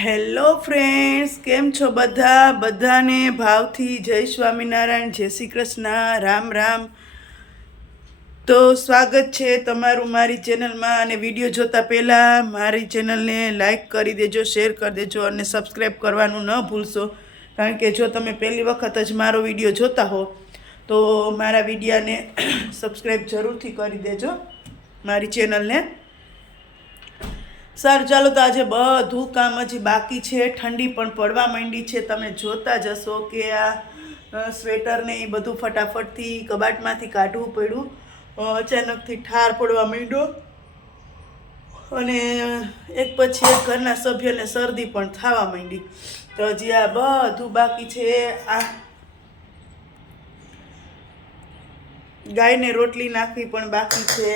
Hello friends, કેમ છો બધા? બધાને ભાવથી જય સ્વામિનારાયણ, જય શ્રી કૃષ્ણ, રામ રામ. તો સ્વાગત છે તમારું મારી ચેનલમાં અને વીડિયો જોતા પહેલાં મારી ચેનલને લાઈક કરી દેજો, શેર કરી દેજો અને સબસ્ક્રાઈબ કરવાનું ન ભૂલશો, કારણ કે જો તમે પહેલી વખત જ મારો વીડિયો જોતા હો, તો મારા વિડીયાને સબસ્ક્રાઈબ જરૂરથી કરી દેજો, મારી ચેનલને. સારું, ચાલો તો આજે બધું કામ હજી બાકી છે. ઠંડી પણ પડવા માંડી છે. તમે જોતા જશો કે આ સ્વેટરને એ બધું ફટાફટથી કબાટમાંથી કાઢવું પડ્યું. અચાનકથી ઠાર પડવા માંડ્યો. અને એક પછી એક ઘરના સભ્યને શરદી પણ થવા માંડી. તો હજી આ બધું બાકી છે. આ ગાયને રોટલી નાખવી પણ બાકી છે.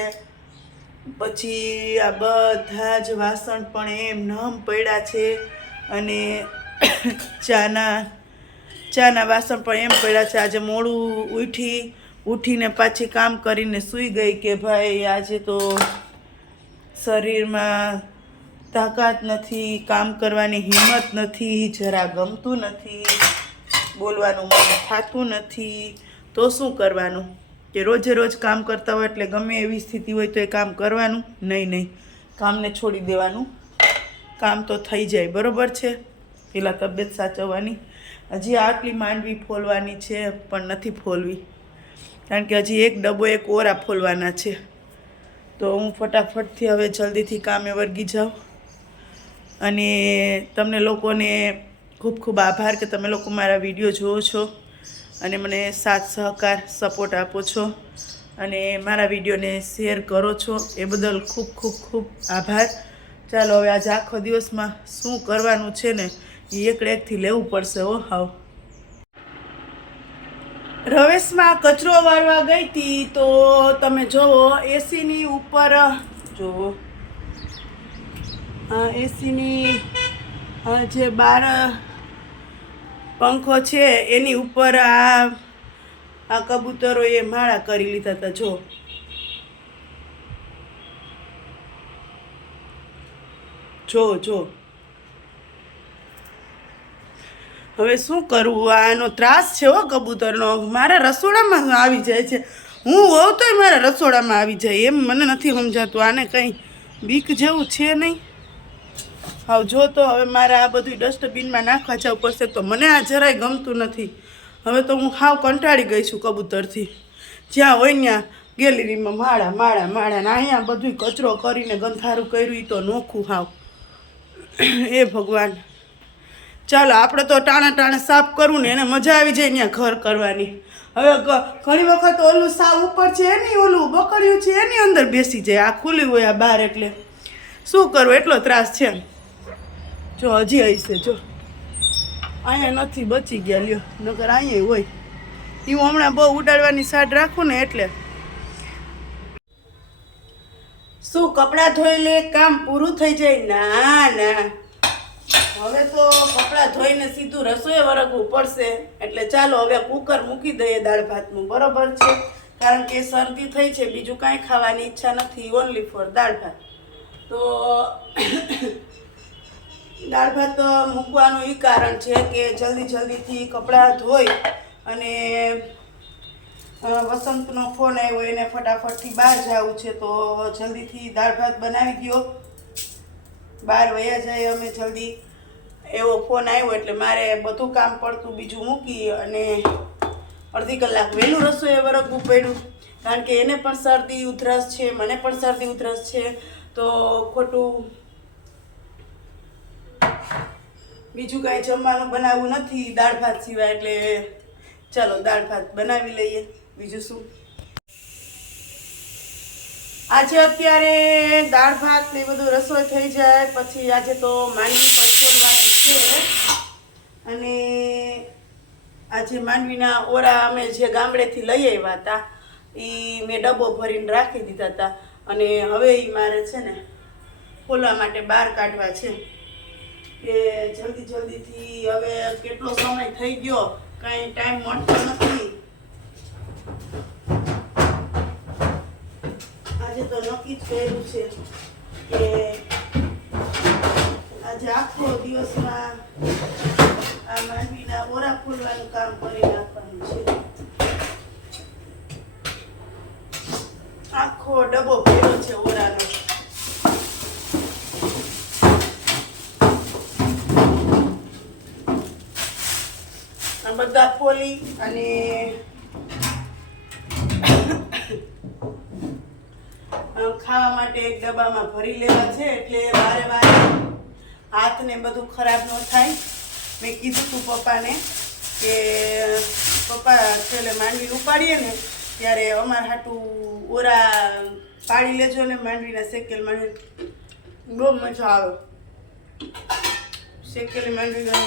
પછી આ બધા જ વાસણ પણ એમ નમ પડ્યા છે અને ચાના ચાના વાસણ પણ એમ પડ્યા છે. આજે મોડું ઉઠી, ઉઠીને પાછી કામ કરીને સૂઈ ગઈ કે ભાઈ આજે તો શરીરમાં તાકાત નથી, કામ કરવાની હિંમત નથી, જરા ગમતું નથી, બોલવાનું મન થતું નથી. તો શું કરવાનું? કે રોજે રોજ કામ કરતા હોય એટલે ગમે એવી સ્થિતિ હોય તો એ કામ કરવાનું. નહીં નહીં. કામને છોડી દેવાનું. કામ તો થઈ જાય. બરોબર છે? પેલા તબિયત સાચવવાની. હજી આટલી માંડવી ફોલવાની છે, પણ નથી ફોલવી. કારણ કે હજી એક ડબ્બો, એક ઓરા ફોલવાના છે. તો હું ફટાફટથી હવે જલ્દીથી કામે વર્ગી જાઉં. અને તમને લોકોને ખૂબ ખૂબ આભાર કે તમે લોકો મારા વીડિયો જુઓ છો. અને મને સાથ, સહકાર સપોર્ટ આપો છો અને મારા વિડીયોને શેર કરો છો. એ બદલ ખૂબ ખૂબ ખૂબ આભાર. ચાલો હવે આજે આખો દિવસમાં શું કરવાનું છે ને એ એકડે એકથી લેવું પડશે હો, હાવ. રવેશમાં કચરો વાળવા ગઈ હતી તો તમે જોવો, એસીની ઉપર જુઓ એસીની જે બાર પંખો છે, એની ઉપર આ આ કબૂતરોએ માળા કરી લીધા હતા જો. જો જો. હવે શું કરવું આનો ત્રાસ છે હો કબૂતરનો. મારા રસોડામાં આવી જાય છે. હું હોઉં તોય મારા રસોડામાં આવી જાય. એમ મને નથી સમજાતું. આને કંઈ બીક જેવું છે નહીં? હાવ જો તો હવે મારે આ બધું ડસ્ટબિનમાં નાખવા જવું પડશે તો મને આ જરાય ગમતું નથી. હવે તો હું હાવ કંટાળી ગઈ છું કબૂતરથી. જ્યાં હોય ત્યાં ગેલેરીમાં માળા માળા માળા ને અહીંયા બધું કચરો કરીને ગંધારું કર્યું તો નોખું હાવ. એ ભગવાન. ચાલો, આપણે તો ટાણા ટાણા સાફ કરવું ને એને મજા આવી જાય ત્યાં ઘર કરવાની. હવે ઘણી વખત ઓલું સાવ ઉપર છે એની, ઓલું બકડ્યું છે એની અંદર બેસી જાય. આ ખુલ્લી હોય આ બહાર એટલે. શું કરવું એટલો ત્રાસ છે જો હજી હશે જો. અહીંયા નથી, બચી ગયા, લ્યો. નગર અહીંયા હોય. એ હું હમણાં બહુ ઉડાડવાની સાડ રાખું ને એટલે. શું કપડાં ધોઈ લે? કામ પૂરું થઈ જાય? ના ના. હવે તો કપડાં ધોઈને સીધું રસોઈ વરગવું પડશે. એટલે ચાલો હવે કુકર મૂકી દઈએ દાળ ભાતનું. બરોબર છે? કારણ કે શરદી થઈ છે, બીજું કાંઈ ખાવાની ઈચ્છા નથી. ઓનલી ફોર દાળ ભાત. તો દાળ ભાત મૂકવાનું એ કારણ છે કે જલ્દી જલ્દીથી કપડાં ધોઈ અને વસંતનો ફોન આવ્યો એને ફટાફટથી બહાર જવું છે તો જલ્દીથી દાળ ભાત બનાવી દો બહાર વયા જાય અમે જલ્દી. એવો ફોન આવ્યો એટલે મારે બધું કામ પડતું બીજું મૂકી અને અડધી કલાક વહેલું રસોઈ વરગવું પડ્યું. કારણ કે એને પણ શરદી ઉધરસ છે, મને પણ શરદી ઉધરસ છે. તો ખોટું બીજું કાંઈ જમવાનું બનાવવું નથી, દાળ ભાત સિવાય, એટલે ચાલો દાળ ભાત બનાવી લઈએ. બીજું શું? આજે અત્યારે દાળ ભાત ને બધું રસોઈ થઈ જાય, પછી આજે તો માંડવી પણ છે. અને આજે માંડવીના ઓરા અમે જે ગામડેથી લઈ આવ્યા હતા એ મેં ડબ્બો ભરીને રાખી દીધા હતા. અને હવે એ મારે છે ને ખોલવા માટે બહાર કાઢવા છે. કે જલ્દી જલ્દીથી હવે કેટલો સમય થઈ ગયો, કાંઈ ટાઈમ મળતો નથી. આજે તો નક્કી જ કર્યું છે કે આજે આખો દિવસમાં આ માંડવીના ઓરા ફોલવાનું કામ કરી નાખવાનું છે. આખો ડબ્બો ભર્યો છે ઓરાનો આ બધા ફોલી અને ખાવા માટે એક ડબ્બામાં ભરી લેવા છે એટલે વારે વારે હાથને બધું ખરાબ ન થાય. મેં કીધું હતું પપ્પાને કે પપ્પા છેલ્લે માંડવી ઉપાડીએ ને ત્યારે અમારા હાટું ઓરા પાડી લેજો ને માંડવીના શેકેલ માંડવી બહુ મજા આવે. શેકેલી માંડવીના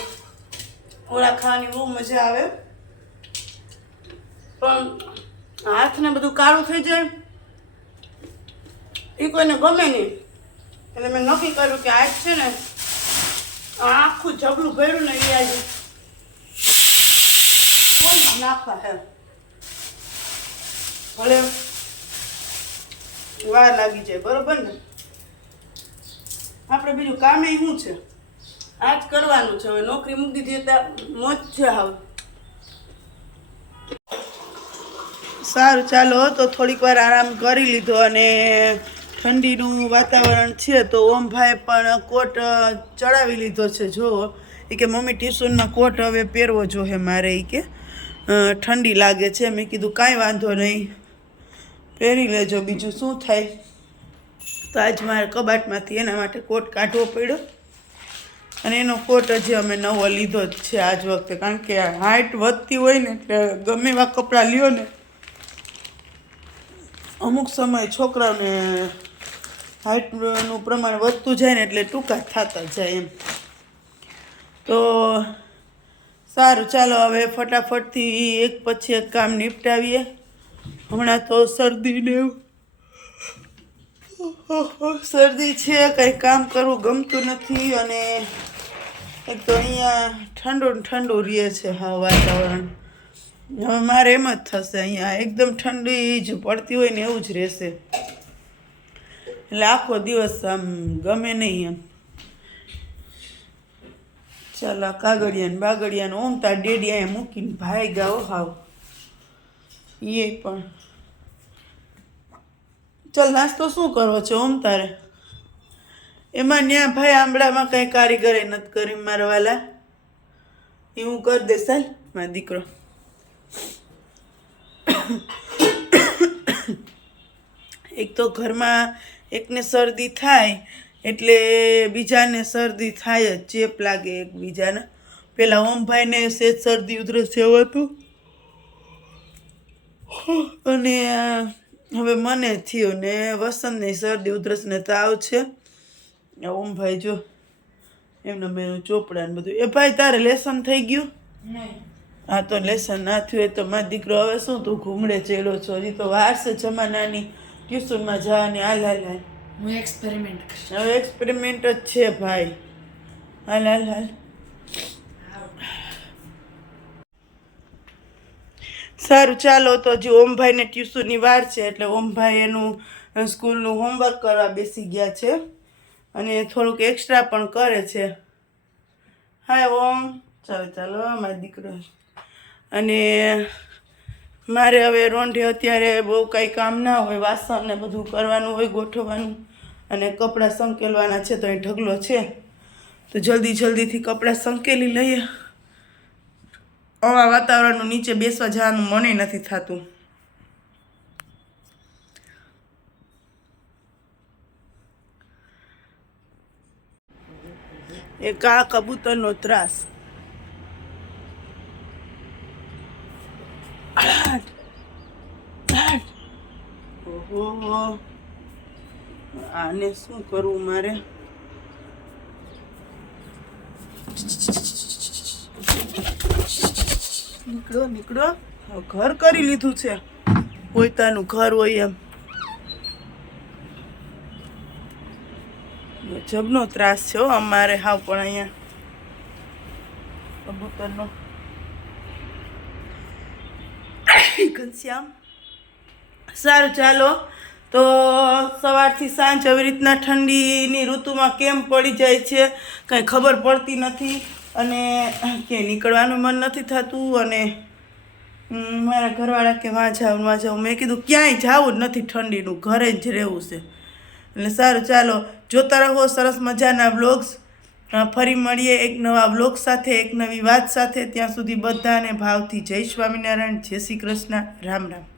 ઓરા ખાવાની બહુ મજા આવે. પણ હાથને બધું કાળું થઈ જાય. એ કોઈને ગમે નહીં. એટલે મેં નક્કી કર્યું કે આજ છે ને આખું જબલું ભર્યું ને એ આજે નાખવા હે. ભલે વાર લાગી જાય, બરોબર ને? આપણે બીજું કામે શું છે? આ જ કરવાનું છે. હવે નોકરી મૂકી દીધી મોજ છે હવે. સારું, ચાલો તો થોડીક વાર આરામ કરી લીધો અને ઠંડીનું વાતાવરણ છે તો ઓમભાઈ પણ કોટ ચડાવી લીધો છે. જો એ કે મમ્મી ટ્યુશનમાં કોટ હવે પહેરવો જોઈએ મારે એ કે. ઠંડી લાગે છે. મેં કીધું કાંઈ વાંધો નહીં. પહેરી લેજો બીજું શું થાય. તો આજ મારે કબાટમાંથી એના માટે કોટ કાઢવો પડ્યો. અને એનો કોટ હજી અમે નવો લીધો જ છે આજ વખતે, કારણ કે હાઇટ વધતી હોય ને એટલે ગમે એવા કપડાં લ્યો ને, અમુક સમય છોકરાઓને હાઇટનું પ્રમાણ વધતું જાય ને એટલે ટૂંકા થતા જાય એમ. તો સારું, ચાલો હવે ફટાફટથી એક પછી એક કામ નિપટાવીએ. હમણાં તો શરદીને એવું. શરદી છે, કંઈ કામ કરવું ગમતું નથી અને એક તો અહીંયા ઠંડુ ઠંડુ રહે છે હા વાતાવરણ. હવે મારે એમ જ થશે અહીંયા, એકદમ ઠંડી જ પડતી હોય ને એવું જ રહેશે. એટલે આખો દિવસ આમ ગમે નહીં એમ. ચાલો કાગળિયાને બાગળિયાને ઓમતા ડેડિયા ને ઓમ તાર ડેડી અહીંયા મૂકીને ભાઈ ગાઓ હાવ. એ પણ. ચાલ નાસ્તો શું કરવો છે ઓમ તારે? એમાં ન્યા ભાઈ આંબળામાં કંઈ કારીગરે નથી કરી મારા વાલા. એ હું કરી દઈશ, ચાલ, મારો દીકરો. એક તો ઘરમાં એકને શરદી થાય, એટલે બીજાને શરદી થાય જ, ચેપ લાગે એકબીજાને. પેલા ઓમભાઈને સેજ શરદી ઉધરસ જેવું હતું. અને આ હવે મને થયું ને વસંતની શરદી ઉધરસ ને તાવ છે. ઓમ ઓમભાઈ જો એમને મેં ચોપડા ને બધું. એ ભાઈ તારે લેસન થઈ ગયું? હા તો લેસન ના થયું એ તો મારો દીકરો હવે શું તું ઘૂમડે ચેડો છો? હજી તો વાર છે જમાનાની ટ્યુશનમાં જવાની. હાલ હાલ હાલ. હું એક્સપેરિમેન્ટ હવે એક્સપેરિમેન્ટ જ છે ભાઈ. હાલ હાલ હાલ. સારું, ચાલો તો હજી ઓમભાઈને ટ્યુશનની વાર છે, એટલે ઓમભાઈ એનું સ્કૂલનું હોમવર્ક કરવા બેસી ગયા છે. અને થોડુંક એક્સ્ટ્રા પણ કરે છે. હાય, ઓમ. ચાલો ચાલો, મારો દીકરો. અને મારે હવે રોંઢે અત્યારે બહુ કાંઈ કામ ના હોય, વાસણ ને બધું કરવાનું હોય, ગોઠવવાનું, અને કપડાં સંકેલવાના છે, તો એ ઢગલો છે. તો જલ્દી, જલ્દીથી કપડાં સંકેલી લઈએ. આવા વાતાવરણનું નીચે બેસવા જવાનું મને નથી થતું. એક આ કબૂતરનો ત્રાસ. ઓહો. આને શું કરવું મારે? નીકળો નીકળો. ઘર કરી લીધું છે. પોતાનું ઘર હોય એમ. ગજબનો ત્રાસ છે અમારે હાવ પણ અહીંયા. કબૂતરનો. ઘનશ્યામ, સારું ચાલો. તો સવારથી સાંજ આવી રીતના ઠંડીની ઋતુમાં કેમ પડી જાય છે, કાંઈ ખબર પડતી નથી. અને ક્યાંય નીકળવાનું મન નથી થતું અને મારા ઘરવાળા કે વાં જાઉં વાં જાઉં. મેં કીધું, ક્યાંય જવું જ નથી ઠંડીનું, ઘરે જ રહેવું છે. એટલે સારું, ચાલો, જોતા રહો, સરસ મજાના વ્લોગ્સ. ફરી મળીએ એક નવા વ્લોગ સાથે, એક નવી વાત સાથે. ત્યાં સુધી બધાને ભાવથી જય સ્વામિનારાયણ, જય શ્રી કૃષ્ણ. રામ રામ.